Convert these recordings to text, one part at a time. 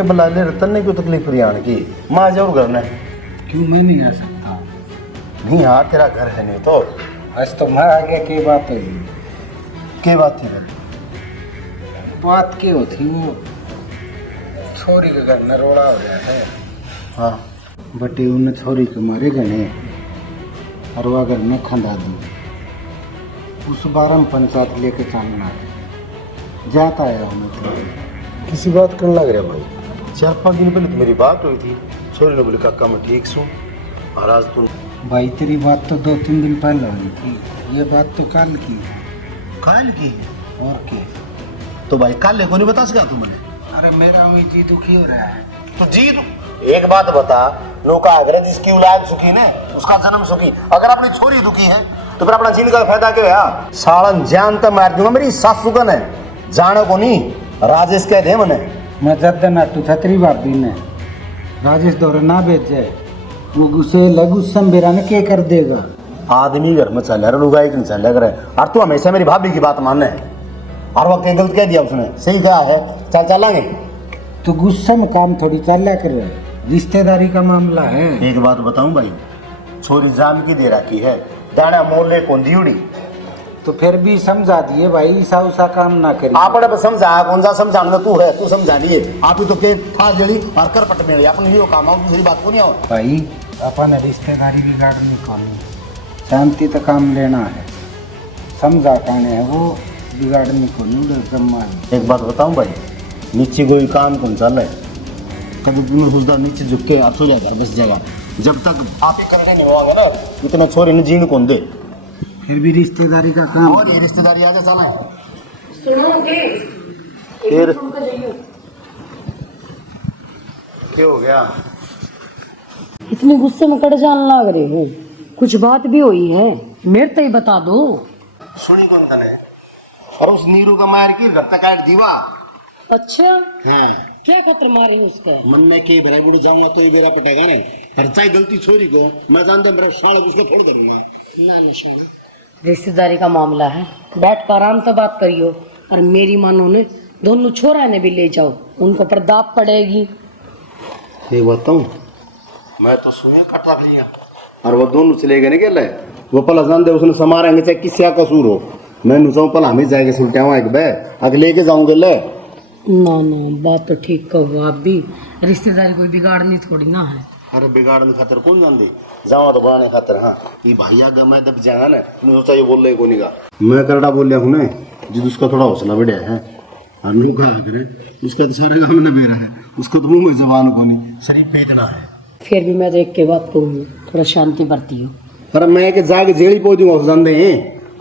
मैं बुला ले रतन ने क्यों तकलीफ करी आने की माँ जरूर करना है। क्यों मैं नहीं आ सकता? नहीं हाँ तेरा घर है नहीं तो आज तो मैं आ गया की बात है। क्या बात थी फिर? बात क्या होती वो छोरी के घर नरोड़ा हो गया है। हाँ बटे उन छोरी के मारे गने और वो अगर मैं खंदा दूँ उस बार हम पंचायत लेके चलना है जाता है हमें तो। किसी बात करने लग रहा भाई 4-5 दिन पहले तो मेरी बात हुई थी छोरी ने बोले काका मैं ठीक हूँ और आज तुम भाई तेरी बात तो 2-3 दिन पहले हुई थी, ये बात तो कल की है। काल की और क्या? तो भाई काल को नहीं बता सका तू मैंने? अरे मेरा उम्मीद जी दुखी हो रहा है। तो जी तू एक बात बता नौका अगर जिसकी औलाद सुखी ने उसका जन्म सुखी अगर अपनी छोरी दुखी है तो फिर अपना जीने का फायदा क्या है? सालन जान तो मार दूंगा मेरी सासू का ने जाने को नहीं राजेश कह दे मने मैं जब नाटू छतरी भाभी ने राजेश दौरे ना भेज जाए वो गुस्से लगू संबेरा ने क्या कर देगा? आदमी घर में चल रहा लुगाई की नहीं चल करे और तू हमेशा मेरी भाभी की बात मानने हर वक्त गलत कह दिया उसने सही कहा है चल चलेंगे तो गुस्से में काम थोड़ी चल कर रहा है, रिश्तेदारी का मामला है। एक बात बताऊं भाई छोरी जाम की दे रखी है दाना मोले को दियुड़ी तो फिर भी समझा दिए भाई ऐसा उसा काम ना करिए। आपने समझा कौन सा समझाना तू है तू समझा दिए आप ही तो के था जड़ी और कर पट में अपने ये काम आओ दूसरी बात को नहीं आओ भाई अपन रिश्तेदारी बिगाड़नी कौन शांति तो काम लेना है समझा कहने है वो बिगाड़नी को नहीं जम्मा। एक बात बताऊं भाई नीचे कोई काम कौन चल रहा है कभी तुम्हें हुजदा नीचे झुक के आप सो जाएगा बस जाएगा जब तक आप ही करके नहीं होंगे ना इतना छोरी ने जीन कौन दे फिर भी रिश्तेदारी का काम और ये रिश्तेदारी आजा चला है सुनोगे फिर क्या हो गया? इतने गुस्से में कट जाने लग रहे हो कुछ बात भी हुई है मेरे तो ही बता दो। सुनी कौन तने और उस नीरू का मार की घर तक काट दीवा। अच्छा हाँ क्या खतर मारे हो उसका? मन में के बेरा बुढ़ जाऊंगा तो ही बेरा पटेगा ना हर चाहे गलती छोरी को मैं जानता मेरा साल उसको फोड़ करूंगा। रिश्तेदारी का मामला है बैठ कर आराम से बात करियो और मेरी मानो ने दोनों छोरा ने भी ले जाओ उनको पर दाब पड़ेगी। ये बताऊं मैं तो सुने कटा लिया और वो दोनों चले गए ना वो पला जान दे उसने समारेंगे चाहे किसी का कसूर हो मैं नुचाऊं पला हमें जाएगा सुलटाऊं एक बे अग लेके जाऊंगे ले ना ना बात तो ठीक कहो आप भी रिश्तेदारी कोई बिगाड़नी थोड़ी ना है। अरे बिगाड़ने खातर कौन जान दे जावा तो बनाने खातर हाँ ये भैया गमे दब जाएगा ना तूने सोचा ये बोल रहे को नहीं का मैं करड़ा बोल रहा हूँ ना जिद उसका थोड़ा हौसला बढ़िया है और नू कहा करे उसका तो सारे गाँव में बेरा है उसको तो मुंह में जबान को नहीं शरीफ फेंकना है। फिर भी मैं देख के बात कहूँगी थोड़ा शांति बरती हो। अरे मैं के जाके जेल पहुंच दूंगा जान दे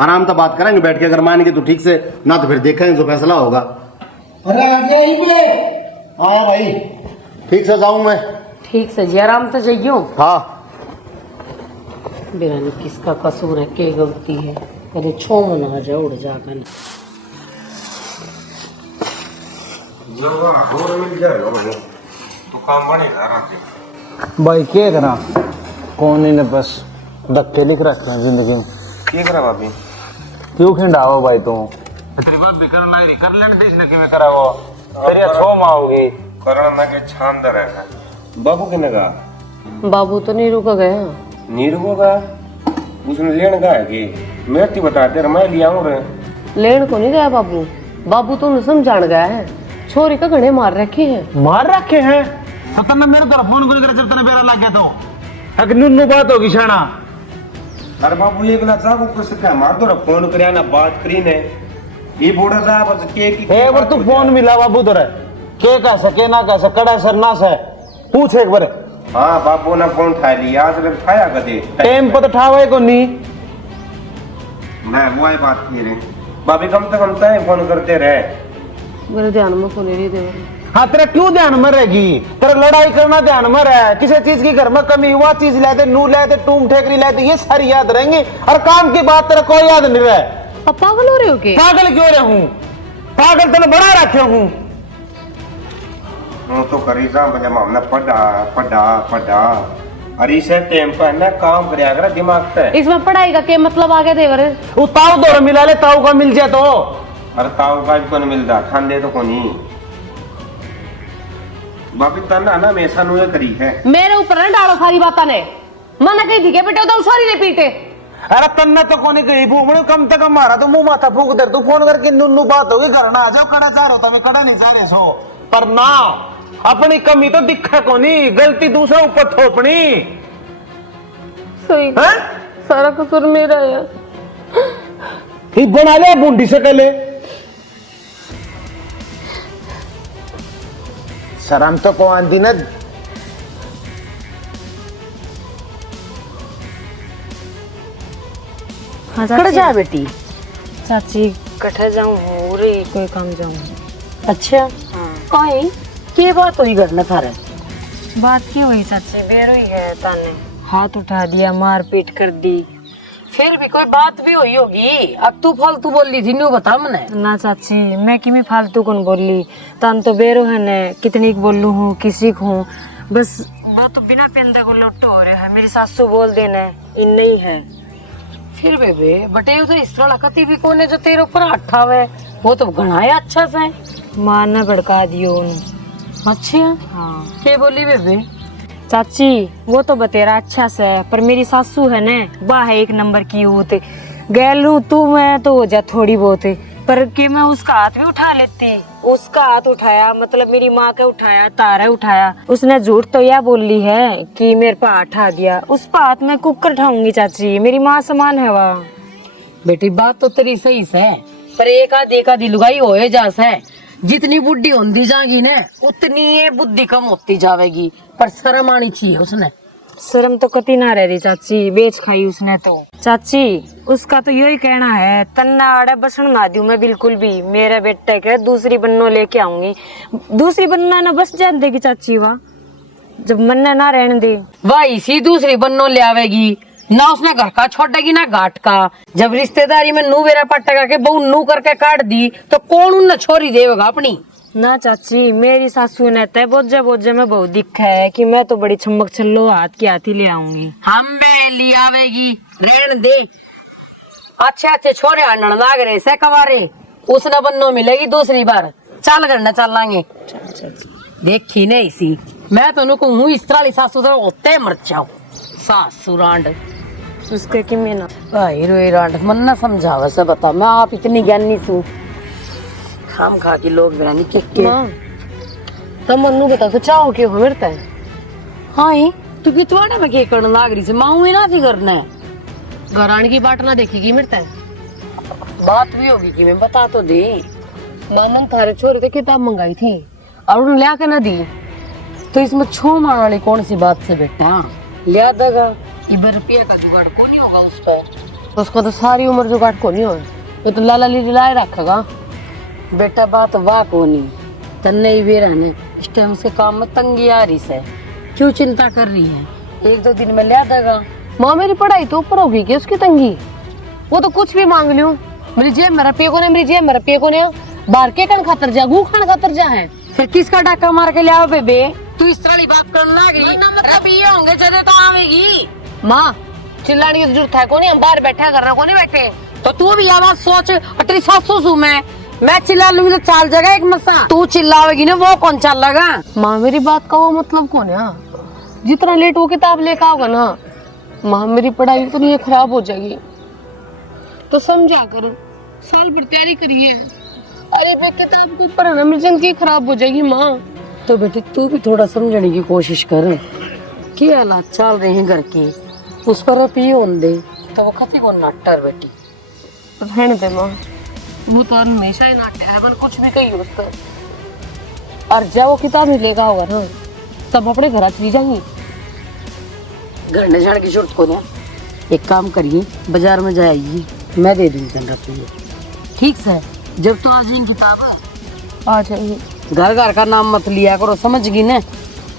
आराम से बात करेंगे बैठ के अगर मान के तो ठीक से ना तो फिर देखेंगे जो फैसला होगा। अरे आ गया ही पे। हाँ भाई ठीक से जाऊं मैं। ठीक से जी आराम से जाइयो। हाँ बेरानी किसका कसूर है क्या गलती है कभी छो में ना जाए उड़ जाकर तो काम बनेगा आराम भाई क्या करा कौन ने बस धक्के लिख रखे हैं जिंदगी में। क्या करा भाभी क्यों खिंडाओ भाई तुम? तेरी बात भी करना नहीं कर लेने देश ने किਵੇਂ करा वो तेरी छो माओगी करना ना के छानदार है। बाबू किने का बाबू तो नहीं रुका गया नीरू का उसने लेने का है कि मैं ती बता दे मैं लिया हूं रे लेन को नहीं गया बाबू बाबू तो समझान गया है छोरी का घने मार रखे हैं। मार रखे हैं तो तन्ने मेरे तरफ फोन कर जब तने बेरा लग गया तो एक नुन्नू बात होगी शाना। अरे बाबू एक ना चाहू को सका मार दो फोन करया ना बात करी ने ये बोड़ा जा बस के की एक बार तू फोन मिला बाबू तोरे के कह सके ना कह सके कड़ा सर ना से पूछ एक बार। हां बाबू ने फोन उठा लिया आज लग खाया कदे टाइम पर ठावे को नहीं ना वो है बात की रे भाभी कम से कम तय फोन करते रहे मेरे ध्यान में फोन नहीं दे। हाँ तेरा क्यों ध्यान में रहेगी तेरा लड़ाई करना ध्यान में रहे किसी चीज की घर में कमी हुआ चीज लाते नू लाते टूम ठेकरी लाते ये सारी याद रहेंगी और काम की बात तेरा कोई याद नहीं रहे। अब पागल हो रहे हो क्या? पागल क्यों रहे हूँ पागल तेने बड़ा रखे हूँ हूं तो करी जा बजा हमने पढ़ा पढ़ा पढ़ा अरे से टाइम पर ना काम करया कर दिमाग पे इसमें पढ़ाई का क्या मतलब आ गया देवर? वो ताऊ दौड़ मिला ले ताऊ का मिल जाए तो अरे ताऊ का भी कौन मिलता खान दे तो कोनी बाकी तना ना मैं सानू ये करी है। मेरे ऊपर न डालो सारी बात ने। मना कही थी के बेटे तो सॉरी ने पीटे। अरे तन्ना तो कोने गई बूमणे कम तक हमारा तो मुंह माथा फूक दे तू फोन करके नुन्नू बात होगी घर ना आ जाओ कड़ा चाह रहा मैं कड़ा नहीं चाह रहे सो पर ना अपनी कमी तो दिखे कोनी गलती दूसरे ऊपर थोपनी सही है सारा कसूर मेरा है। ये बना ले बूंदी से कले शर्म तो को आंदी ना हाँ कड़ जा बेटी। चाची कठे जाऊं हो रही कोई काम जाऊं। अच्छा कहीं के बात हुई घर में थारे? बात की हुई चाची बेर हुई है ताने हाथ उठा दिया मार पीट कर दी। फिर भी कोई बात भी हुई होगी। अब तू फालतू बोल रही थी न्यू बता मने। ना चाची मैं किमी फालतू कौन बोली तान तो बेरो है ने कितनी बोलू हूँ किसी को हूँ बस वो तो बिना पेंदे को लुट हो रहा है। मेरी सासू बोल देना इन नहीं है। फिर बेबे बटे तो इस तरह लकती भी कोने जो तेरे ऊपर अठावे वो तो गणाया अच्छा से। माँ ने भड़का दियो उन। अच्छा हाँ के बोली बेबे? चाची वो तो बतेरा अच्छा से है पर मेरी सासू है ने वाह है एक नंबर की होते गैलू तू मैं तो हो जा थोड़ी बहुत है पर कि मैं उसका हाथ भी उठा लेती। उसका हाथ उठाया मतलब मेरी माँ का उठाया तारा उठाया उसने झूठ तो यह बोली है कि मेरे पे हाथ उठा दिया उस पर हाथ मैं कुकर उठाऊंगी चाची मेरी माँ समान है वह। बेटी बात तो तेरी सही से पर एक आधी लुगाई होए जा से जितनी बुढ़ी होती जाएगी ना उतनी ये बुद्धि कम होती जाएगी पर शर्म आनी चाहिए उसने। शर्म तो कति ना रह रही चाची बेच खाई उसने तो। चाची उसका तो यही कहना है तन्ना आड़े बसन ना दूं मैं बिल्कुल भी मेरे बेटे के दूसरी बन्नो लेके आऊंगी। दूसरी बन्ना ना बस जान देगी चाची वाह जब मन्ना ना रहने दे वह इसी दूसरी बन्नो ले आवेगी ना उसने घर का छोड़ेगी ना घाट का। जब रिश्तेदारी में नू बेरा पट्टा के बहू नू करके काट दी तो कौन उन छोरी देगा अपनी। ना चाची मेरी सासू ने तय बोझे बोझे में बहुत दिखा है कि मैं तो बड़ी चमक छल्लो हाथ की हाथी ले आऊंगी। हम बे ली आवेगी रहन दे। अच्छे छोरे आनन लाग रहे से कवारे उसने बन्नो मिलेगी दूसरी बार चल करना चल लांगे। देखी नहीं इसी मैं तो कहूँ इस तरह सासू से होते मर जाओ सासू रांड उसके कि मैं ना भाई रोई रांड मन ना समझावे से बता मैं आप इतनी ज्ञानी छू खाम खा के लोग बिरानी के तो मन्नू बता तो चाहो क्यों मिलता है। हाँ ही तू कितवाड़ा में के करने लाग रही से माऊ ही ना थी करना है घरान की बाट ना देखेगी मिलता है बात भी होगी कि मैं बता तो दे। मानन थारे छोरे तो किताब मंगाई थी और उन्होंने लिया के ना दी तो इसमें छो मारने वाली कौन सी बात से बेटा लिया देगा इबर रुपया का जुगाड़ को नहीं होगा उस पर उसको तो सारी उम्र जुगाड़ को नहीं हो वो तो लाला ली लाए रखेगा। बेटा बात वाह को नहीं तन्ने ही भी रहने इस टाइम उसके काम में तंगी आ रही से क्यों चिंता कर रही है एक दो दिन में लिया देगा। माँ मेरी पढ़ाई तो ऊपर होगी कि उसकी तंगी वो तो कुछ भी मांग लियो मेरी जेब में रुपये को नहीं मेरी जेब में रुपये को नहीं बाहर के कन खातर जा गू खान खातर जा है फिर किसका डाका मार के लिया बेबे तू इस तरह बात करने लगी मतलब ये होंगे जदे तो आवेगी। माँ चिल्लाने की जरूरत है को नहीं हम बाहर बैठा कर रहे को नहीं बैठे तो तू भी आवाज सोच और तेरी सासू सू मैं चिल्ला लूंगी तो चाल जाएगा एक मसा तू चिल्लावेगी ना वो कौन चल लगा। माँ मेरी बात का वो मतलब कौन है जितना लेट वो किताब लेकर आओगे ना माँ मेरी पढ़ाई तो नहीं खराब हो जाएगी तो समझा करो साल भर तैयारी करिए। अरे मैं किताब को पढ़ना मेरी जिंदगी खराब हो जाएगी माँ। तो बेटे तू भी थोड़ा समझने की कोशिश कर क्या हालात चल रहे हैं घर के उस पर पी होन दे तो वो खती को नाटर बेटी रहने दे माँ वो तो हमेशा ही नाट है बन कुछ भी कही उसका और जब वो किताब नहीं लेगा होगा ना तब अपने घर चली जाएंगी घर न जाने की जरूरत को ना एक काम करिए बाजार में जाइए मैं दे दूंगी 15 रुपये ठीक से जब तो आज इन किताब है आ जाएंगी। घर घर का नाम मत लिया करो समझ गई ना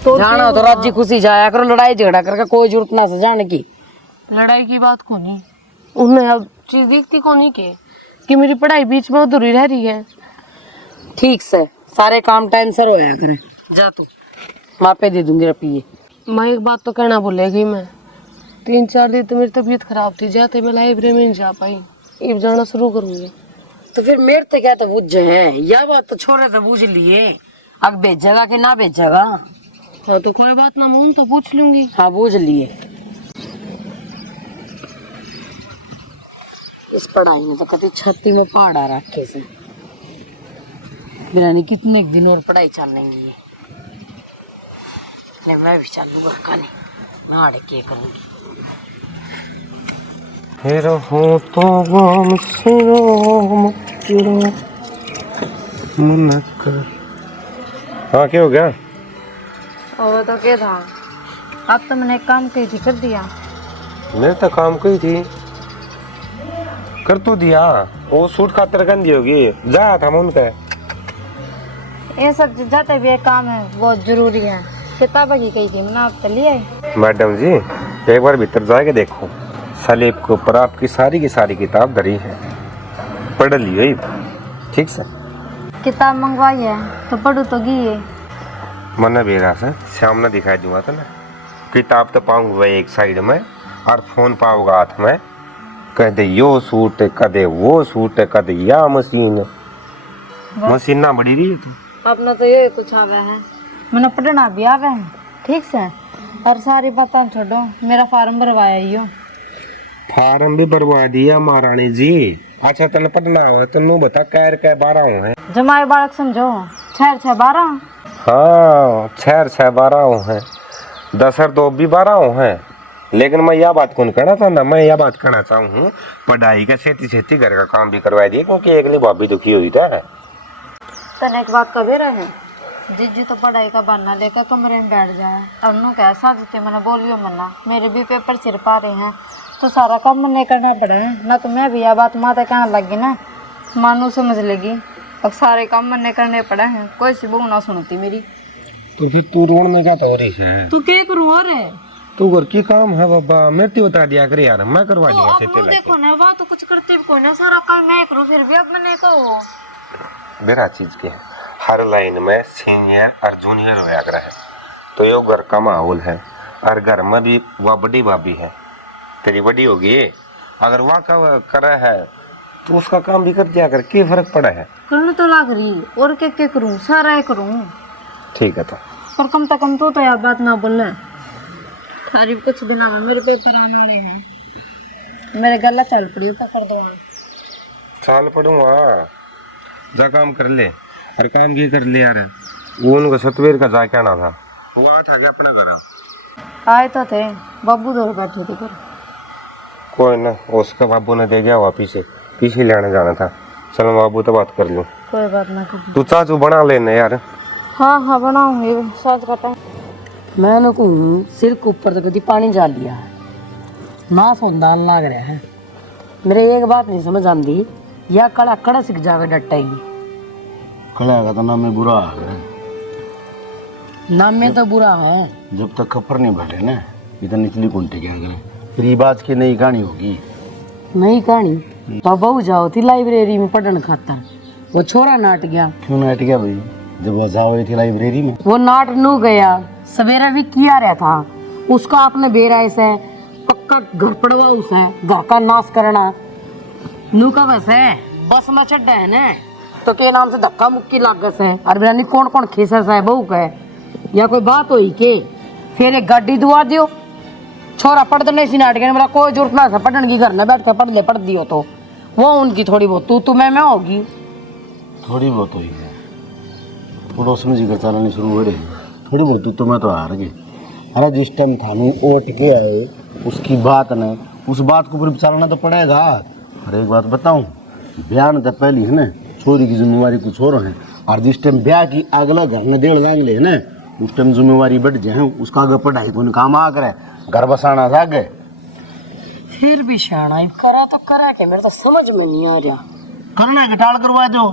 तो जाना हो तो राजी खुशी जाया करो लड़ाई झगड़ा करके कोई जरूरत ना से जाने की। लड़ाई की बात को नहीं उन्हें अब चीज दिखती को नहीं कि मेरी पढ़ाई बीच में अधूरी रह रही है। ठीक से सारे काम टाइम सर होया करे जा तू मापे दे दूंगी रुपये। मैं एक बात तो कहना भूलेगी मैं 3-4 दिन तो मेरी तबीयत खराब थी जाते मैं लाइब्रेरी में नहीं जा पाई अब जाना शुरू करूंगी। तो फिर मेरे तो क्या तो बुझ है यह बात तो छोरे तो बुझ लिए अब भेजेगा कि ना भेजेगा? हाँ तो कोई बात ना, मैं तो पूछ लूंगी। हाँ पूछ लिए। इस पढ़ाई में तो कभी छत्ती में पहाड़ आ रखे से बिना नहीं कितने दिन और पढ़ाई चलेंगी ये। नहीं मैं भी चलूंगा कल, मैं आड़े के करूंगी। फिर हो तो गम से मुनक्कर। हाँ क्या हो गया? और तो क्या था, अब तो मैंने एक काम कही थी, कर दिया। मैं तो काम की थी, कर तो दिया। वो सूट खातर गंदी होगी, जाया था मैं उनका। ये सब जाते भी एक काम है, बहुत जरूरी है। किताब की कही थी मैंने, आप तो ले आए। मैडम जी एक बार भीतर जाके देखो, सलेब के ऊपर आपकी सारी की सारी किताब धरी है, पढ़ लियो ठीक से। किताब मंगवाई है तो पढ़ू तो गई है। मैंने बेरा से शाम ने दिखाई दूंगा था ना, किताब तो पाऊंगा एक साइड में और फोन पाऊंगा हाथ में, कदे यो सूट कदे वो सूट कदे या मशीन ना बड़ी रही है तो। अपना तो ये कुछ आवे है, मैंने पढ़ना भी आवे है ठीक से। और सारी बातें छोड़ो, मेरा फार्म भरवाया यो। फार्म भी भरवा दिया महारानी जी। अच्छा तने पढ़ना हो तनु बता, कैर कै 12 हो है? जमाए बालक समझो, 6 6 12। हाँ 6 6 12 हो है, 10 और 2 भी 12 हो है। लेकिन मैं यह बात कौन कहना था ना, मैं यह बात कहना चाहूँ पढ़ाई का छेती छेती घर का काम भी करवा दिए, क्योंकि एक भाभी दुखी हुई था। तने एक बात कभी रहे, जीजू तो पढ़ाई का बहाना लेकर कमरे में बैठ जाए। अब नु कैसा जीते मैंने बोलियो मना, मेरे भी पेपर सिर पा रहे हैं तो सारा काम मैंने करना पड़ा है ना। तो मैं भी यह बात माता कहने लगी ना, मानू समझ लेगी। अब सारे काम मैंने करने पड़े हैं, कोई सी बहू ना सुनती मेरी। तो फिर तू रोड में क्या हो रही है? तू क्या करूँ और है? तू घर की काम है बाबा, मेरे बता दिया कर यार, मैं करवा तो दिया अब देखो ना, वह तो कुछ करती भी कोई ना, सारा काम मैं करूँ फिर भी। अब मैंने कहो मेरा चीज के हर लाइन में सीनियर और जूनियर होया कर है, तो ये घर का माहौल है। और घर में भी वह बड़ी भाभी है, तेरी बड़ी होगी, अगर वह का करे है तो उसका काम भी कर दिया कर, क्या फर्क पड़ा है? करने तो लाग रही, और क्या करूँ, सारा है करूँ। ठीक है तो पर कम से कम तो यार बात ना बोलना। अरे कुछ दिनों में मेरे पेपर आने वाले हैं, मेरे गला चल पड़ी पकड़ दो। साल पढ़ूंगा, जा काम कर ले। और काम की कर ले यार, वो उनका सतवेर का जा क्या ना था, वो आया था क्या अपना घर? आए तो थे, बाबू दौड़ बैठे थे। कोई ना, उसका बाबू ने दे गया वापिस से, पीछे लेने जाना था। चलो बाबू तो बात कर लूँ। कोई बात ना कर। तू चाचू बना लेना यार। हाँ हाँ बनाऊंगी, साथ का टाइम। मैंने कहूँ सिर के ऊपर तो कभी पानी जा लिया है ना, सौंदान लाग रहा है। मेरे एक बात नहीं समझ आती, या कड़ा कड़ा सीख जावे डटेगी। कड़ा का तो नाम में बुरा है, नाम में तो बुरा है। जब तक खपर नहीं भरे ना इधर निचली कुंटे क्या करें, फिर ये बात की नई कहानी होगी। नई कहानी तो बहू जाओ थी लाइब्रेरी में पढ़ने खातर, वो छोरा नाट गया। क्यों नाट गया भाई? जब वो जाओ थी लाइब्रेरी में, वो नाट नू गया, सवेरा भी किया रहा था उसका आपने बेरा से पक्का घर पड़वा उसे घर का नाश करना नू का बस है। बस में चढ़ा है ना तो के नाम से धक्का मुक्की लागस है, और बिना कौन कौन खीसस है बहू का या कोई बात हुई के फिर एक गाड़ी दुआ दियो। छोरा पढ़ तो नहीं सी नाटक, मेरा कोई जरूरत ना था पढ़ने की, घर में बैठ के पढ़ दियो तो वो उनकी थोड़ी बहुत तू मैं होगी। थोड़ी बहुत हुई है, थोड़ा समझ कर चलानी शुरू हो रही, थोड़ी बहुत तो मैं तो हार गई। अरे जिस टाइम थानू ओट के आए उसकी बात न, उस बात को पूरी चलाना तो पड़ेगा। अरे एक बात बताऊं, ब्याह तो पहली है ना, छोरी की जिम्मेवारी कुछ और है, और जिस टाइम ब्याह की अगला घर में 1.5 लाख ले ना, उस टाइम जिम्मेवारी बढ़ जाए, उसका आगे पढ़ाई को काम आ करे, घर बसाना था गए। फिर भी शाना करा तो करा के मेरे तो समझ में नहीं आ रहा। करना है टाल करवा दो।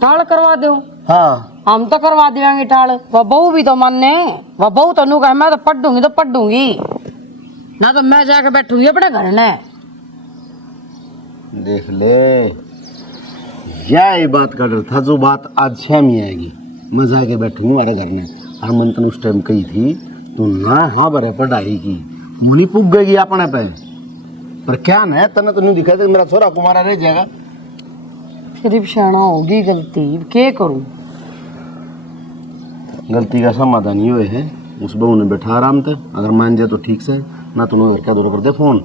टाल करवा दो? हाँ हम तो करवा देंगे टाल। वह बहू भी तो मानने, वह बहू तो नू कहे मैं तो पढ़ दूंगी ना, तो मैं जाके बैठूंगी अपने घर ने। देख ले, यह बात कर रहा था जो बात आज शाम ही आएगी, मैं जाके बैठूंगी हमारे घर में। और मन तन उस टाइम कही थी तू ना हाँ बरे पढ़ाई की मुनी पुग गई अपने पे, पर क्या न तने तो नहीं दिखा था मेरा छोरा कुमारा रह जाएगा। फिर भी शाना होगी गलती, क्या करूं? गलती का समाधान ये है, उस बहू ने बैठा आराम से, अगर मान जाए तो ठीक से, ना तो घर क्या दूर कर दे फोन।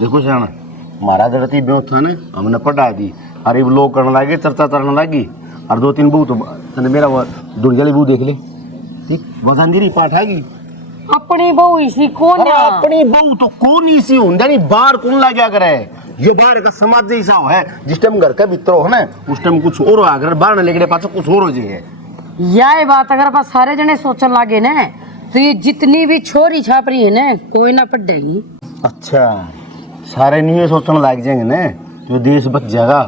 देखो शाना महाराज रती ब्यों था ने हमने पढ़ा दी, अरे वो लोग करने लगे, चर्चा करने लगी, और 2-3 बहू तो तने मेरा वो दुनिया बहू देख ले, ठीक वजांदिरी पाठ आगी अपनी बहू इसी कौन अरे अपनी बहू तो कौन इसी होंगे नहीं, बाहर कौन ला क्या करे, ये बाहर का समाज जैसा है, जिस टाइम घर का भीतर हो ना उस टाइम कुछ और अगर बाहर न लेके पास कुछ और हो जाए। यह बात अगर आप सारे जने सोचने लगे ना तो ये जितनी भी छोरी छापरी है ना कोई ना पढ़ेगी। अच्छा सारे नहीं सोचने लग जाएंगे ना तो देश बच जाएगा,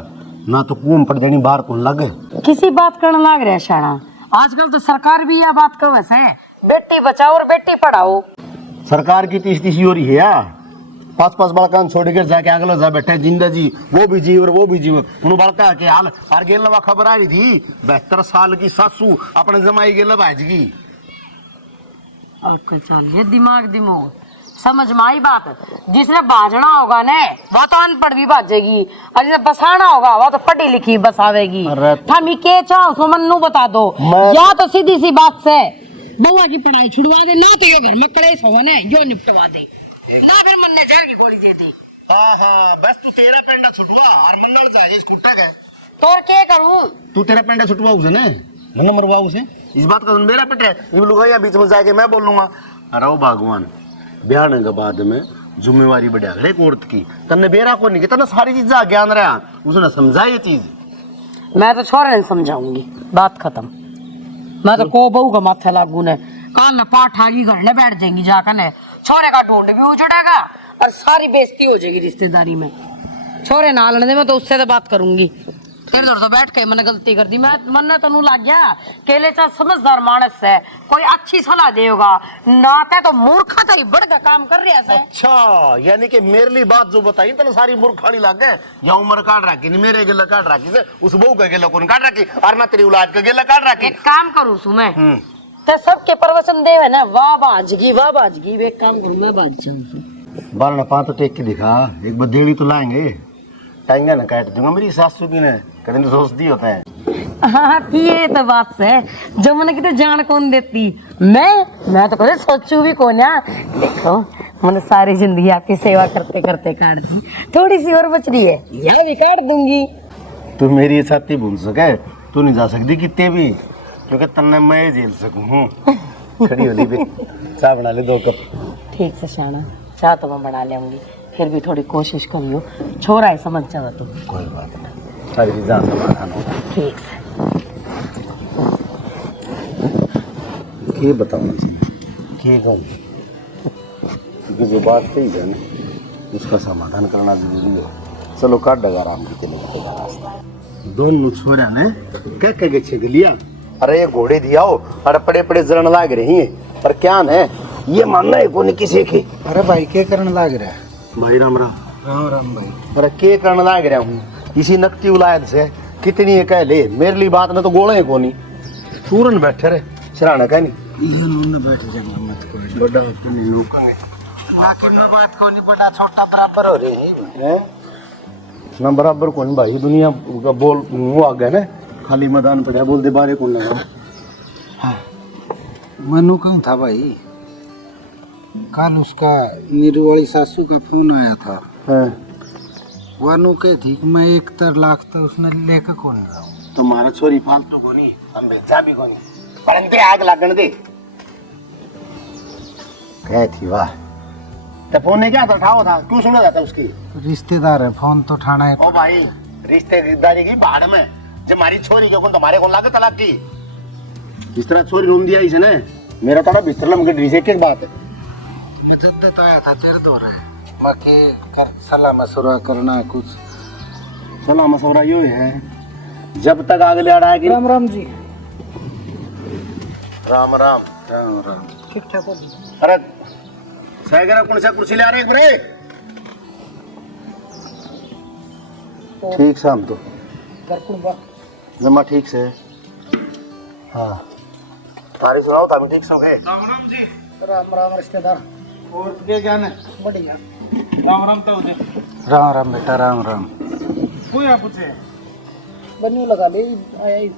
ना तो कुएं पड़ जाएगी, बाहर कौन लगे किसी बात करने लग रहा है शाना। आजकल तो सरकार भी यह बात कर वैसे बेटी बचाओ और बेटी पढ़ाओ। सरकार की 30-30 हो रही है यार, 5-5 बालकान छोड़ कर जाके अगले जा बैठे जिंदा जी वो भी जी और वो भी जी उन बालका के हाल हर गेल नवा खबर आ रही थी 72 साल की सासू अपने जमाई गेल भाजगी। अलका चलिए दिमाग समझ में आई बात। जिसने बाजना होगा ना वो तो अनपढ़ भी बाजेगी और जिसे बसाना होगा वो तो पढ़ी लिखी बसावेगी। हम के चाहो सो मन्नू बता दो, या तो सीधी सी बात से बउआ की पढ़ाई छुड़वा दे, ना तो यो घर में कलेश होगा ना यो निपटवा दे, ना फिर मन ने जहर की गोली दे दी। बस तू तेरा पेंडा छुटवा और मन्नल चाहिए स्कूटर का तो और क्या करूं, तू तेरा पेंडा छुटवा उसे ना नंबर मरवा उसे, इस बात का मेरा पेट है ये लुगाया बीच में जाके मैं बोल लूंगा। अरे भगवान ब्याह के बाद में जिम्मेवारी बढ़िया हर एक औरत की, तन्ने बेरा को नहीं तन्ने सारी चीज ज्ञान रहा उसने समझा ये चीज। मैं तो छोरे ने समझाऊंगी, बात खत्म। मैं तो को बहू का माथा लागू ने काल न पाठ आगी घर ने बैठ जाएंगी जाकर ने, छोरे का ढूंढ भी उजड़ेगा और सारी बेइज्जती हो जाएगी रिश्तेदारी में। छोरे ना लड़ने में तो उससे तो बात करूंगी, फिर इधर तो बैठ के मैंने गलती कर दी। मैं मन ने तनु लग गया केले चा समझदार मानस है, कोई अच्छी सलाह देगा नाते तो मूर्खा तो ही बढ़ का काम कर रहा है। अच्छा यानी कि मेरे लिए बात जो बताई तने सारी मूर्खाड़ी लग गए, या उम्र काट रखी नहीं मेरे गेला काट रखी से उस बहू के गेला कौन काट रखी और ना तेरी औलाद के गेला काट रखी। एक काम करूं सु मैं तो सबके प्रवचन देवे ना वाह बाजगी एक काम करूं मैं बाज जाऊं। बारह पाँच तो टेक के दिखा, एक बदेड़ी तो लाएंगे टाइंगा ना काट दूंगा मेरी सासू की ने कदम तो सोचती होता है। हाँ ये तो बात है जो मैंने कितने जान कौन देती, मैं तो कभी सोचू भी कौन है। देखो मैंने सारी जिंदगी आपकी सेवा करते करते काट दी, थोड़ी सी और बच रही है यह भी काट दूंगी। तू मेरी छाती भूल सके तू नहीं जा सकती कितने भी, क्योंकि तन्ने मैं झेल सकूं। खड़ी होली भी चाय बना ले 2 कप। ठीक से शाना चाह तो मैं बना लेंगी, फिर भी थोड़ी कोशिश करियो, छोरा है समझ जाओ तो। कोई बात नहीं सारी चीज़ें समाधान हो। ठीक से ये बताना चाहिए कहूँ क्योंकि जो बात कही है ना उसका समाधान करना जरूरी है। चलो काट डगा आराम के चले रास्ता। दोनों छोरा ने क्या कह छेक लिया, अरे ये घोड़े दिया हो अरे पड़े पड़े जरण लाग रही है पर क्या है ये मानना है कौन किसी की। अरे भाई क्या करने लाग रहा है? भाई राम राम। राम राम भाई। अरे के करने लाग रहा हूँ इसी नकती उलायद से कितनी है कह ले, मेरे लिए बात ना तो गोले है कोनी सूरन बैठे रहे सिराना कह नहीं ये नून बैठ जाएगा मत कोई बड़ा अपने लोग का बाकी में बात कोई बड़ा छोटा बराबर हो रही है ना बराबर कौन भाई दुनिया का बोल वो आ गया ना खाली मैदान पड़ा बोल दे बारे कौन लगा। हाँ मनु कहूँ था भाई, कल उसका नीरू वाली सासू का फोन आया था। हाँ। वानू के थी कि मैं 1 लाख तो उसने लेकर कौन रहा हूँ। तुम्हारा छोरी फालतू कोनी हम बेचा भी कोनी परंतु आग लगन दे कह थी वाह तो फोन ने क्या था उठाओ था क्यों सुना जाता उसकी रिश्तेदार है फोन तो उठाना है। ओ भाई रिश्तेदारी की बाढ़ में जब हमारी छोरी के कौन तुम्हारे कौन लागे तलाक की इस तरह छोरी रूम दिया इसे ने मेरा थोड़ा बिस्तर लम के रीसे की बात है। मैं जद्दत आया था तेरे दो रहे मैं के कर सलाह मशुरा करना है कुछ। सलाह मशुरा यो है जब तक आग ले आड़ा है कि राम राम जी। राम राम राम राम ठीक ठाक हो अरे साइकिल कौन सा कुर्सी ले आ रहे एक बरे ठीक शाम तो जमा ठीक से हाँ तारी सुनाओ तामी ठीक सो गए। राम राम रिश्तेदार और के ज्ञान है बढ़िया। राम राम तो उधर राम राम बेटा राम राम। कोई आप पूछे बन्नी लगा ले आया ही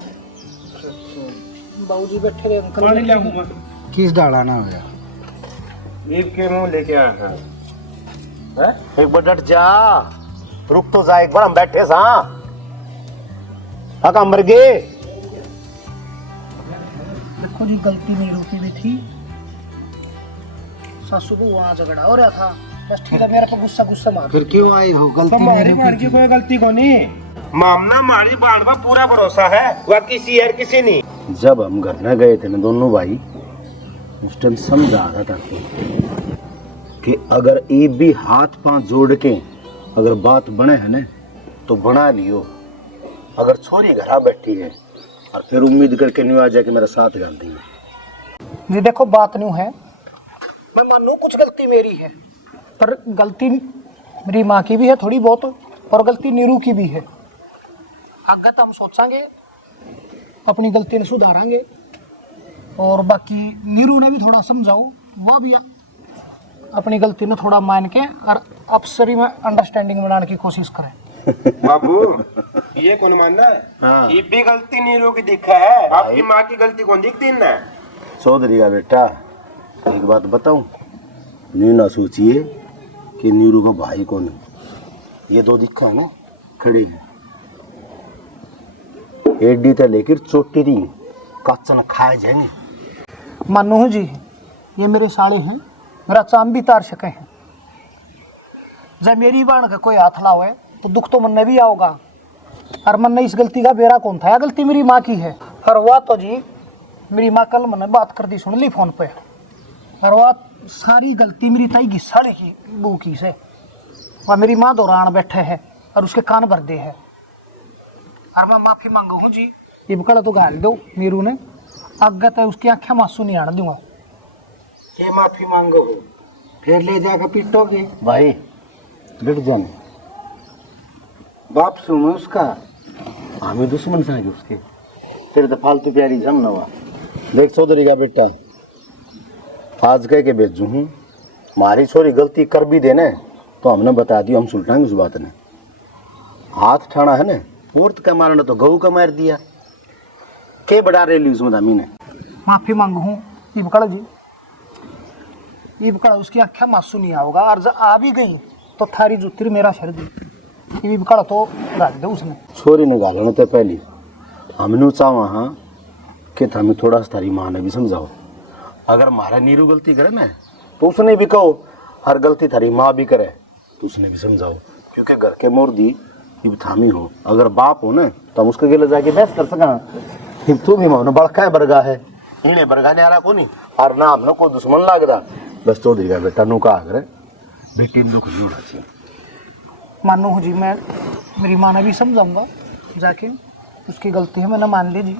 बाबूजी बैठे रहे अंकल पानी ले आऊंगा किस डालाना होया ईब के मुंह लेके आया है एक बार डट जा, रुक तो जा एक बार, हम बैठे सा हाँ मर गए। देखो जी गलती नीरू की भी थी, सासू को वहाँ झगड़ा हो रहा था, बस ठीक है मेरे को गुस्सा गुस्सा मार। फिर क्यों आई हो? गलती हमारी बाण की कोई गलती को नहीं, मामला हमारी बाण पर पूरा भरोसा है, वह किसी और किसी नहीं। जब हम घर में गए थे ना दोनों भाई, उस टाइम समझा रहा था कि अगर एक भी हाथ पांव जोड़ के अगर बात बने है ना तो बना लियो। अगर छोरी घर बैठी है और फिर उम्मीद करके नहीं आ जाए कि मेरा साथ गाल देंगे। जी देखो बात न्यू है, मैं मानू कुछ गलती मेरी है, पर गलती मेरी माँ की भी है थोड़ी बहुत, और गलती नीरू की भी है। आगे तो हम सोचांगे, अपनी गलती ने सुधारांगे, और बाकी नीरू ने भी थोड़ा समझाओ, वह भी अपनी गलती ने थोड़ा मान के और अफसरी में अंडरस्टैंडिंग बनाने की कोशिश करें। बाबू ये कौन मानना है? हाँ। ये भी गलती नीरू की दिखा है, आपकी माँ की गलती कौन दिखती ना? चौधरी का बेटा एक बात बताऊं, नहीं ना सोचिए कि नीरू का भाई कौन है। ये दो दिखा है ना खड़े हैं, एडी तो लेकर चोटी रही काचन खाए जाएंगे। मानो जी ये मेरे साले हैं, मेरा चाम भी तार सके हैं। जब मेरी बाण का कोई हाथ लाओ है तो दुख तो मन में भी आओगा, और मन ने इस गलती का बेरा कौन था, गलती मेरी माँ की है। और वह तो जी मेरी माँ कल मैंने बात कर दी सुन ली फोन पे, और वह सारी गलती मेरी ताई घिसाड़ी की बू की से, वह मेरी माँ दौरान बैठे है और उसके कान भर दे है, और मैं माफी मांगू हूँ जी। ये बकड़ा तो गाल दो मीरू ने, अगत है उसकी आंखें मासूम नहीं आने दूंगा। ये माफी मांगो फिर ले जाकर पीटोगे भाई बिट जाने बाप सुनो उसका। हमें दुश्मन से उसके तेरे तो फालतू प्यारी जम नवा। देख चौधरी का बेटा आज कह के भेजू हूँ, हमारी छोरी गलती कर भी देने तो हमने बता दियो, हम सुलटाएंगे उस बात ने। हाथ ठाना है ना पोर्त का मारना तो गऊ का मार दिया, के बड़ा रेली उसमें दामी ने। माफी मांगू हूँ ये बकड़ा जी, ये बकड़ा उसकी आंखें मासूम नहीं आओगा, और जब आ भी गई तो थारी जुतिर मेरा शर दी। ये बकड़ा तो रख दो उसने। छोरी ने गालने तो पहली हमने चाहा हाँ कि हमें थोड़ा सा थारी माँ ने भी समझाओ। अगर हमारा नीरू गलती करे ना तो उसने भी कहो, हर गलती थारी माँ भी करे तो उसने भी समझाओ, क्योंकि घर के मोरदी ये थामी हो। अगर बाप हो ना तो हम उसके गले जाके बहस कर सका। तू भी मानो बड़का है बरगा है, इन्हें बरगा नहीं आ रहा को नहीं, और ना हमने कोई दुश्मन लाग रहा। बस चौधरी का बेटा नु कहा करे बेटी में दुख जुड़ा चाहिए। मानो हूँ जी, मैं मेरी माँ ने भी समझाऊंगा जाके, उसकी गलती है मैंने मान ली जी,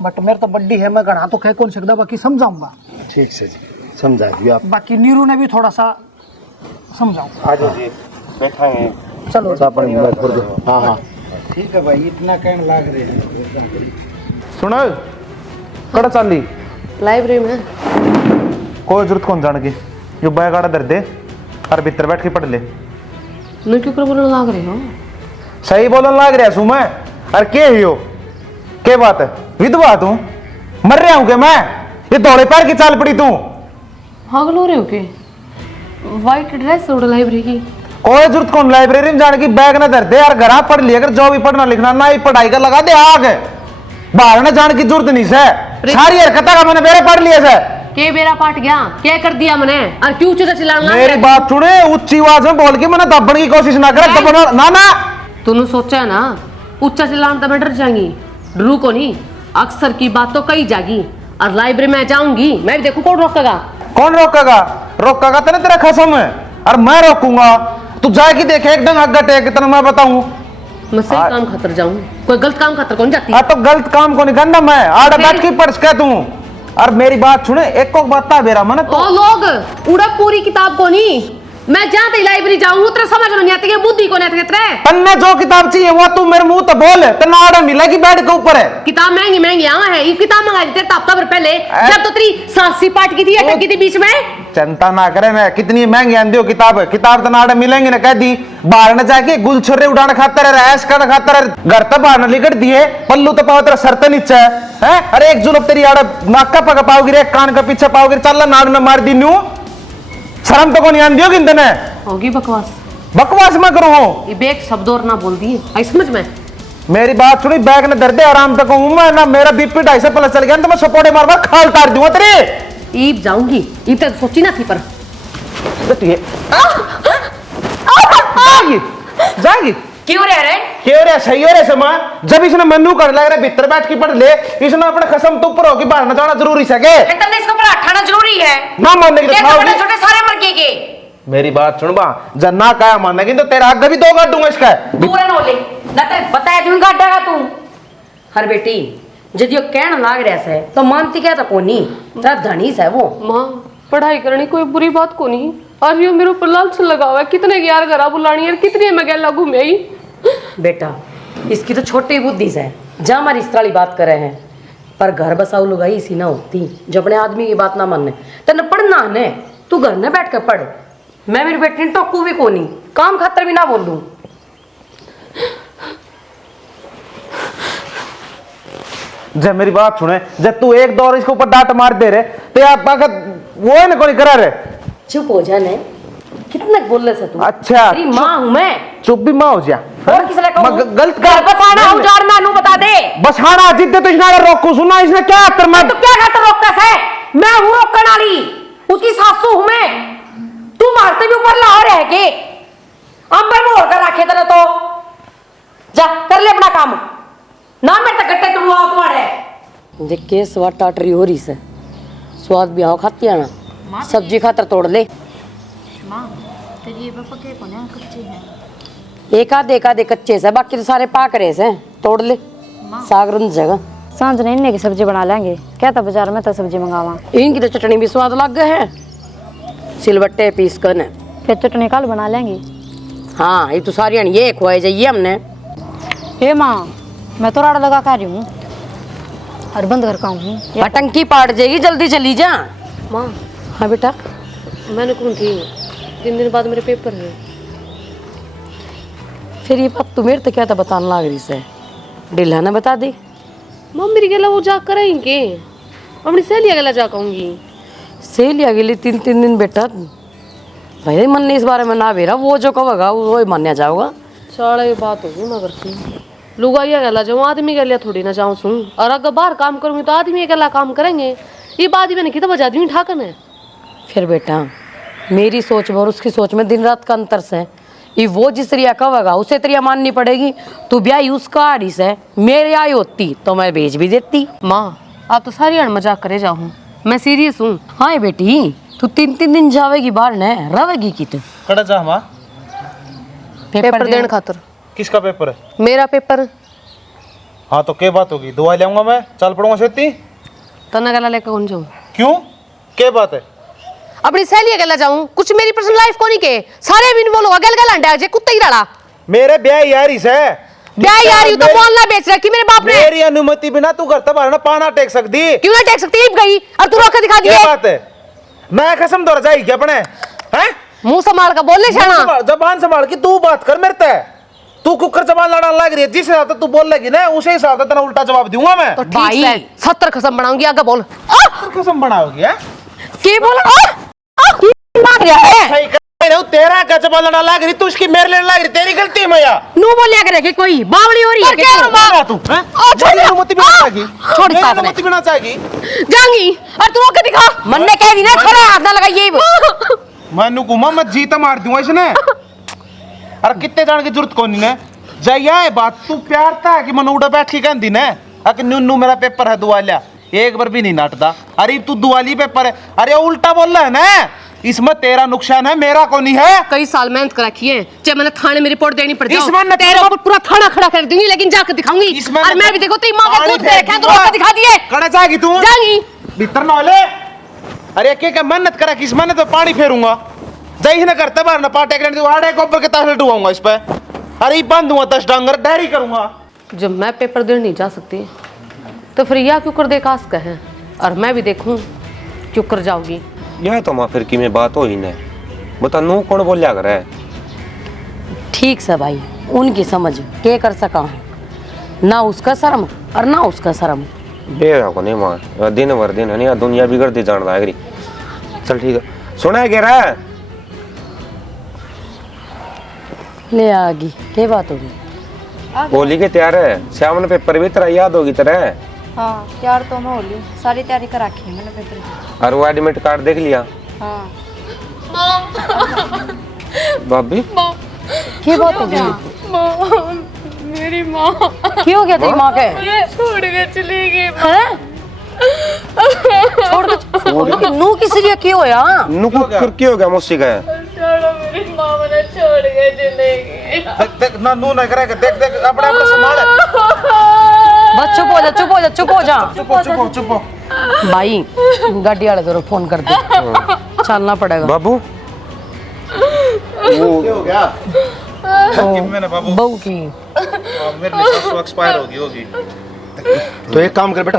बट मेरे तो बड्डी है, मैं गढ़ा तो कह कौन सकता, बाकी समझाऊंगा। ठीक से जी समझा दिया आप। बाकी नीरू ने भी थोड़ा सा समझाऊंगा। आ जाओ जी बैठा है, चलो हाँ हाँ ठीक है भाई, इतना कहने लाग रहे हैं। सुनो कड़ा चाली लाइब्रेरी में कोई जरूरत कौन जान की, जो बैग आड़ा दर दे और भीतर बैठ के पढ़ ले। मैं क्यों बोलने लाग रही हूँ? सही बोलन लाग रहा सू मैं, और के हो के बात है, विधवा तू मर रहा हूं के मैं, ये दौड़े पैर की चाल पड़ी तू। पागल हो रहे हो के? व्हाइट ड्रेस उड़ लाइब्रेरी की, कोई जरूरत कौन लाइब्रेरी में जाने की, बैग ना धर दे और घर पढ़ लिया अगर जो भी पढ़ना लिखना ना ही पढ़ाई का लगा दे आग, बाहर ना जाने की जरूरत नहीं से। सारी हरकत का मैंने मेरे पढ़ लिया से। के बेरा पाट गया, क्या कर दिया मैंने, और क्यों चुचा चिल्लाना? मेरी बात सुने, उच्ची आवाज में बोल के मैंने दबन की कोशिश ना करे, दबन ना ना। तूने सोचा ना ऊंचा चिल्लाना तो मैं डर जाएंगी, डरू को नहीं, अक्सर की बात तो कही जागी, और लाइब्रेरी में जाऊंगी मैं भी देखू कौन रोकेगा। कौन रोकेगा? रोकेगा तेने तेरा खसम है, और मैं रोकूंगा। तू जाके देखे एकदम अग्गा टेक तेने मैं बताऊं। मैं सही काम खातर जाऊं, कोई गलत काम खातर कौन जाती? तो गलत काम को नहीं करना, मैं आड़ा बैठ के पढ़ के तू। और मेरी बात सुने, एक को बात मेरा मन तो ओ लोग उड़ा पूरी किताब को नहीं, मैं जहाँ तक लाइब्रेरी जाऊंगी तेरा समझ में नहीं आती, बुद्धि को नहीं आती। तन्ने जो किताब चाहिए वो तू मेरे मुंह तो बोल, तेना आड़ा मिलेगी बेड के ऊपर है। किताब महंगी महंगी यहाँ है, ये किताब मंगाई थी तेरे हफ्ता भर पहले, जब तो तेरी सांसी पाट की थी, अटक की थी बीच में। चिंता ना करे ना, कितनी महंगी आंदी हो किताब, किताब तो नाड़े मिलेंगी ना, कह दी बाहर न जाके गुलछर्रे उड़ाने खातर है, ऐश करने खातर है, घर तक बाहर न लिकट दिए, पल्लू तो पाओ तेरा सर तो नीचे है, अरे एक जुलप तेरी आड़े नाका पका पाओगी, एक कान का पीछे पाओगी, चल नाड़ में मार दी नू, शर्म तो कोनी आंदी हो किंतु ने होगी बकवास, बकवास मैं करूँ ये बेग शब्द और ना बोल दिए, आई समझ में। मेरी बात सुनी, बैग ने दर्दे आराम तक हूं मैं ना, मेरा बीपी 250 प्लस चल गया तो मैं सपोर्टे मार मार खाल तार दूंगा तेरे। ईब जाऊंगी, ईब तक सोची ना थी पर जाएगी क्यों रह रहे, क्यों रे, सही हो रे समा, जब इसने मनु कर लग रहा है भीतर बैठ के पढ़ ले, इसने अपने खसम तो ऊपर होके बाहर न जाना जरूरी सके, तुमने इसको पर अठाना जरूरी है ना मानने की तो खाओगी। छोटे सारे मर के मेरी बात सुन बा, जन्ना काया मानेगी तो तेरा आगे भी 2 गाड़ दूंगा इसका। दूर न ले ना ते बताया तू गाड़ेगा तू। हर बेटी जब यो कहन लाग रहा है तो मानती क्या तो कोनी, तेरा धनी है वो। माँ पढ़ाई करनी कोई बुरी बात को नहीं, और यो मेरे ऊपर लालच लगा हुआ है, कितने यार घरा बुलानी है, कितनी मैं गैला घूमे। बेटा इसकी तो छोटी बुद्धि है, जहाँ हमारी इस तरह बात कर रहे हैं, पर घर बसाऊ लुगाई इसी ना होती जो अपने आदमी की बात ना माने। तेने पढ़ना है तू घर में बैठ कर पढ़, मैं मेरी बेटी ने टोकू भी कोनी, काम खातर भी ना बोलूं। जब मेरी बात सुने, जब तू एक दौर इसके ऊपर डांट मार दे रहे तो आप वो है ना कोई करा रहे, चुप हो जाने, कितना बोल रहे तू। अच्छा तेरी माँ हूं मैं, चुप भी माँ हो जा, और किस लिए कहूं? गलत घर बसाना औजार मैनू बता दे, बस हाना जिद्दे तो इसने रोको सुना, इसने क्या कर मैं तो क्या खातर रोकता है, मैं हूं रोकने वाली, उसकी सासू हूं मैं, तू मारते भी ऊपर लाहौर रह के अंबर मोड़ कर रखे तेरे तो, जा कर ले अपना काम ना, मेरे तक गट्टे तुम आग मारे देख के स्वाद टाटरी हो रही से, स्वाद भी आओ खाती है ना, सब्जी खातर तोड़ ले एक आधे कच्चे से, बाकी तो सारे पाक रहे से, तोड़ ले साग रंध जगह। सांझ ने इन्हें की सब्जी बना लेंगे, क्या था बाजार में तो सब्जी मंगावा, इनकी तो चटनी भी स्वाद लग गए है, सिलबट्टे पीस कर फिर चटनी कल बना लेंगे। हाँ ये तो सारी ये खुआई जाइए हमने। हे माँ मैं तो राड़ लगा कर रही हूँ और बंद कर हूँ, टंकी पाट जाएगी, जल्दी चली जा। माँ हाँ बेटा मैंने कौन थी 3 दिन बाद मेरे पेपर है, फिर ये बात तू मेरे तो क्या था बताने लग रही से, ढीला ने बता दी। माँ मेरी गला वो जा करेंगे, अपनी सहेलिया गला जा कहूंगी। सहेली आ गई 3 दिन बेटा, भाई मन ने इस बारे में ना बेरा, वो जो कहोगा वो मान्या जाओगा। साढ़े बात होगी मगर सी लुगाइया गला जाऊँ, आदमी गलिया थोड़ी ना जाऊँ सुन, और अगर बाहर काम करूंगी तो आदमी गला काम करेंगे, ये बात मैंने की तो बजा दी ठाकन है। फिर बेटा मेरी सोच में और उसकी सोच में दिन रात का अंतर से, ये वो जिस तरिया कहेगा उसे तरिया माननी पड़ेगी। तू ब्याह उसका आड़ी से, मेरे आई होती तो मैं भेज भी देती। माँ आप तो सारी अड़ मजाक करे जाऊँ, मैं सीरियस हूँ। हाँ बेटी तू 3 दिन जावेगी बाहर न, रहेगी की तू कड़ा जा माँ, पेपर देने खातर। किसका पेपर है? मेरा पेपर। हाँ तो क्या बात होगी, दुआ लाऊंगा मैं, चल पड़ूंगा सेती। तना गला लेकर कौन जाऊँ? क्यों क्या बात है? अपनी सहेली गला जाऊँ, कुछ मेरी पर्सनल लाइफ को नहीं के, सारे भी इन्वॉल्व होगा, गल गल अंडा जे कुत्ते ही रड़ा। मेरे ब्याह यारी से ब्याह यारी तो मोहल्ला बेच रखी मेरे बाप ने, मेरी अनुमति बिना तू घर तक बाहर ना पाना टेक सकती। क्यों ना टेक सकती, गई और तू रोक के दिखा दिए। क्या बात है, मैं कसम दौड़ जाएगी क्या अपने हैं? मुंह संभाल कर बोलने शाना, जबान संभाल के तू बात कर मेरे ते, तू कुकर जबान लड़ा लग रही है, जिस हिसाब से तू बोल लगी ना उसे हिसाब से तेरा उल्टा जवाब दूंगा मैं। तो ठीक है 70 कसम बनाऊंगी, आगे बोल। कसम बनाओगी के बोला मांग रहा है, सही कर रही हूं, तेरा का जबान लड़ा लग रही, तू उसकी मेरे लेने लग रही, तेरी गलती है मैया। नू बोलिया करे कि कोई बावली हो रही है क्या मारा तू हैं? मेरी अनुमति बिना चाहेगी, छोड़ मेरी साथ में। अनुमति बिना चाहेगी, जाऊंगी और तू रोक के दिखा। मन ने कह दी ना थोड़ा हाथ ना लगाइए। मैं घुमा मैं जीता मार दूंगा इसने। अरे कितने जान की जरूरत कौन है, जाइए है बात, तू प्यार था कि मनु उड़ा बैठ के कहती ना कि नू मेरा पेपर है दुआ लिया, एक बार भी नहीं नाटता। अरे तू दुआली पेपर है, अरे उल्टा बोल रहा है ना, इसमें तेरा नुकसान है मेरा को नहीं है। कई साल मेहनत कर रखी है, चाहे मैंने थाने में रिपोर्ट देनी पड़ इसमें जाए, न तेरे ऊपर पूरा थाना खड़ा कर दूंगी, लेकिन जाकर दिखाऊंगी। इसमें और मैं भी देखो तेरी मां का दूध पे रखा है, तो रोक के दिखा दिए। कड़ा जाएगी तू, जाऊंगी भीतर ना ले। अरे क्या मेहनत करा कि इसमें तो पानी फेरूंगा, जय ना करते बाहर ना पाटे के आड़े के ऊपर के ताश लटूंगा इस पे। अरे बांधूंगा 10 डांगर डायरी करूंगा। जब मैं पेपर देने नहीं जा सकती तो फिर यह क्यों कर दे कास कहे, और मैं भी देखूं क्यों कर जाऊंगी। यह तो माँ फिर की में बात हो ही न बता नू कौन बोलिया करे ठीक से भाई उनकी समझ के कर सका हूँ ना उसका शर्म और ना उसका शर्म बेरा को नहीं माँ दिन भर दिन है नहीं दुनिया बिगड़ती जान लागरी चल ठीक है सुना है कह रहा है ले आगी क्या बात होगी होली के तैयार है श्याम ने पेपर भी तेरा याद होगी तरह हाँ तैयार तो मैं होली सारी तैयारी कर रखी है मैंने पेपर की। और वो एडमिट कार्ड देख लिया हाँ भाभी क्या बात होगी मेरी माँ क्या हो गया तेरी माँ के छोड़ के चली गई हैं छोड़ के नू किस लिए क्यों होया नुकु फिर क्या हो गया मुझसे गए छोड़ो मेरी माँ मैंने छोड़ के चले गई देख ना नू ना करेगा देख देख अपने आप को संभाल बस चुप हो जा चुप हो जा चुप हो जा चुप हो भाई गाड़ी वाले जरूर फोन कर दे चलना पड़ेगा बाबू क्या हो गया मैंने बाबू बहू की मेरी सासू एक्सपायर होगी तो एक काम कर बेटा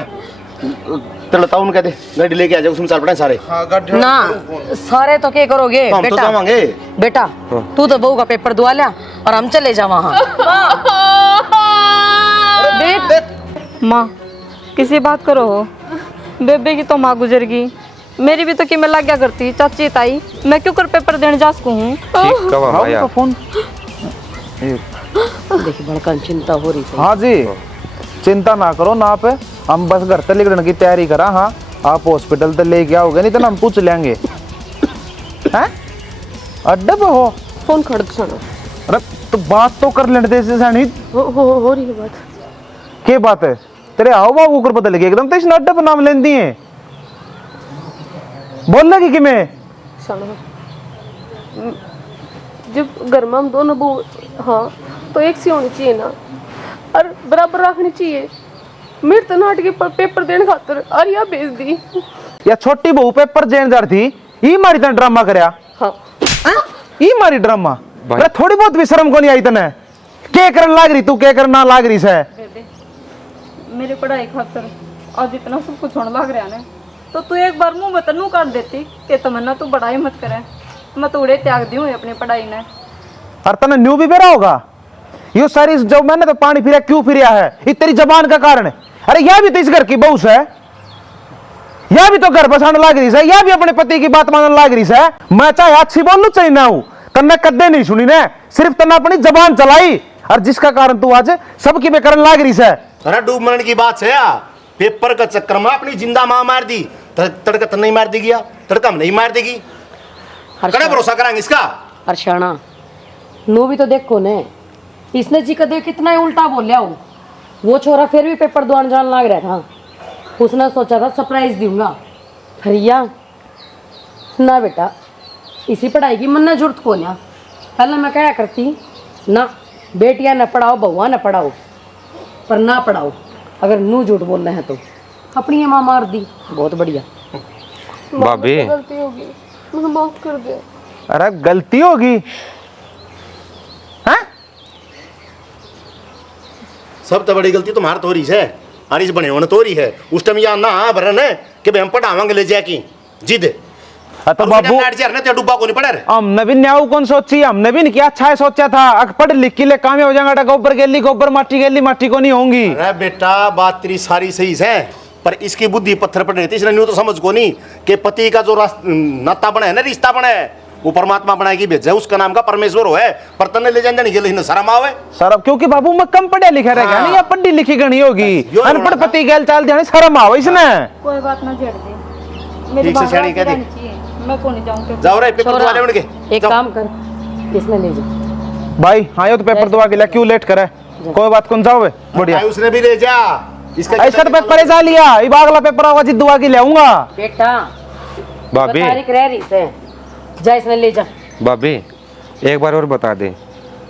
तड़ता उन कहते गाड़ी लेके आ जाओ उसमें चाल पड़े सारे हाँ गाड़ी ना सारे तो क्या करोगे हम तो बेटा जावांगे बेटा तू तो बहू का पेपर दुआ लिया और हम चले जा वहाँ माँ किसी बात करो हो बेबे की तो माँ गुजर गई मेरी भी तो कि मैं लग गया करती चाची ताई मैं क्यों कर पेपर देने जा सकूँ हूँ ठीक कब भैया फोन देखिए बड़का चिंता हो रही थी हाँ जी चिंता ना करो ना आप हम बस घर तक निकलने की तैयारी करा हाँ आप हॉस्पिटल तक लेके आओगे नहीं तो हम पूछ लेंगे हैं अड्डे पे हो फोन खड़ दो सुनो अरे तो बात तो कर लेने दे नहीं हो रही है बात क्या बात है तेरे आओ बाबू ऊपर पता लगे एकदम तो इस अड्डे पे नाम लेन दिए बोल लगी कि मैं सुनो जब घर में हम दोनों बहू हाँ तो एक सी होनी चाहिए ना और बराबर रखनी चाहिए मेरे तो नाटक के पेपर देने खातर अरिया भेज दी या छोटी बहू पेपर देने जा रही थी ये मारी तने ड्रामा करया हाँ ये मारी ड्रामा अरे थोड़ी बहुत भी शर्म को नहीं आई तने के करन लाग रही तू के करन ना लाग रही से मेरी पढ़ाई खातर आज इतना सब कुछ होने लग रहा है तो तू एक बार मुंह बतनू कर देती कि तमन्ना तू बड़ाई मत करे मैं तो उड़े त्याग दी हूँ अपनी पढ़ाई ने और तने न्यू भी बेरा होगा ये सारी जब मैंने तो पानी फिरा क्यों फिरिया है ये तेरी जबान का कारण है अरे यह भी तो इस घर की बहू है यह भी तो घर बसाने लाग रही है यह भी अपने पति की बात मानने लाग रही है मैं चाहे अच्छी बोलू चाहे ना हूं तन्ने कदे नहीं सुनी ने सिर्फ तन्ने अपनी जबान चलाई और जिसका कारण तू आज सबकी बेकरन लाग रही है अरे डूब मरण की बात है पेपर का चक्कर में अपनी जिंदा मां मार दी तड़का तो नहीं मार देगी या तड़का में नहीं मार देगी कड़े भरोसा कराएंगे इसका अर्षाना नो भी तो देखो ने इसने जी कदे कितना ही उल्टा बोलिया हूँ वो छोरा फिर भी पेपर दुआन जान लग रहा था उसने सोचा था सरप्राइज दूंगा फरिया ना बेटा इसी पढ़ाई की मन ने जरूरत को लिया पहले मैं क्या करती ना बेटियां न पढ़ाओ बहुआ न पढ़ाओ पर ना पढ़ाओ अगर नू झूठ बोल रहे हैं तो अपनी माँ मार दी बहुत बढ़िया भाभी गलती होगी मुझे माफ कर दे अरे गलती होगी सब तो बड़ी गलती तुम्हारी तोरी है आरिश बने होने तोरी है उस टाइम या ना भरन है कि भाई हम पढ़ावांगे ले जाके जिद तो बाबू ने डूबा को नहीं पड़ा रे हमने भी न्याऊ कौन सोची हमने भी क्या अच्छा है सोचा था पढ़ लिख के लिए काम हो जाएगा गोबर गेली माटी को नहीं होंगी अरे बेटा बात तेरी सारी सही है पर इसकी बुद्धि पत्थर पड़ रही थी इसने न्यू तो समझ को नहीं कि पति का जो नाता बना है ना रिश्ता बना है वो परमात्मा बनाएगी भेजा उसका नाम का परमेश्वर हो है पर तन्ने ले जाने के लिए शर्म आवे सर क्योंकि बाबू मैं कम पढ़े लिखे रहेगा नहीं या पढ़ी लिखी गणी होगी अनपढ़ पति गैल चाल जाने शर्म आवे इसने कोई बात ना झेड़ दे मेरी ठीक से बात छेड़ी कह दी। रहनी चाहिए मैं को नहीं जाऊँ जाओ रे पेपर वाले उनके एक काम कर इसमें ले जा भाई हाँ यो तो पेपर दुआ के लिए क्यों लेट करे कोई बात कौन जाओ बढ़िया उसने भी ले जा इसका तो पेपर ऐसा लिया ये अगला पेपर आवा जी दुआ की ले आऊंगा बेटा भाभी तारीख रह रही से जा इसमें ले जा भाभी एक बार और बता दे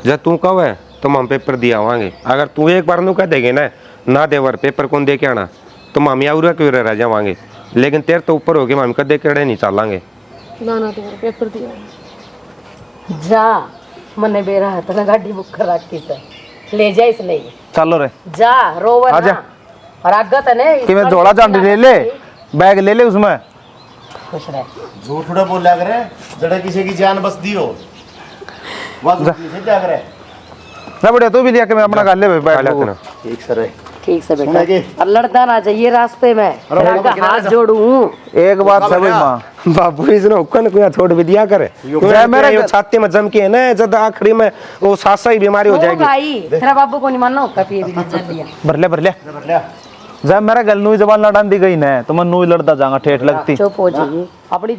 जब तू कब है तो हम पेपर दिया आवांगे अगर तू एक बार नू कह देगे ना देवर पेपर कौन दे के आना तो मामी और क्यों रह जावांगे लेकिन तेरे तो ऊपर होगी मामी कदे केड़े नहीं चलांगे ना ना तुम्हारा पेपर दिया जा मने बेरा है तो गाड़ी बुक कर रखी से ले जा इसलिए चलो रे जा रोवर आजा। ना और आगत है ने कि मैं जोड़ा जान ले ले बैग ले ले उसमें खुश रह। झूठ उड़ा बोला करे जड़ा किसी की जान बस दी हो बस किसे क्या करे ना बढ़िया तू भी लिया के मैं अपना गाले बैठ काला तना। ठीक सर है ठीक से सुना के? बेटा, और लड़ता ना चाहिए रास्ते में, तेरा का हाथ जोड़ूं। एक बात है भाई माँ बाबू इसने हुक्का को छोड़ भी दिया करे मेरे छाती में जम के ना जब आखिरी में वो सांसा ही बीमारी हो ओ जाएगी। भाई तेरा बाबू को नहीं मानना होता पिए भी जल लिया। भरले जब मेरा गल नू जबान लड़ान दी गई ना तो मैं नू ही लड़ता जाऊंगा ठेठ लगती चुप हो जाइए अपनी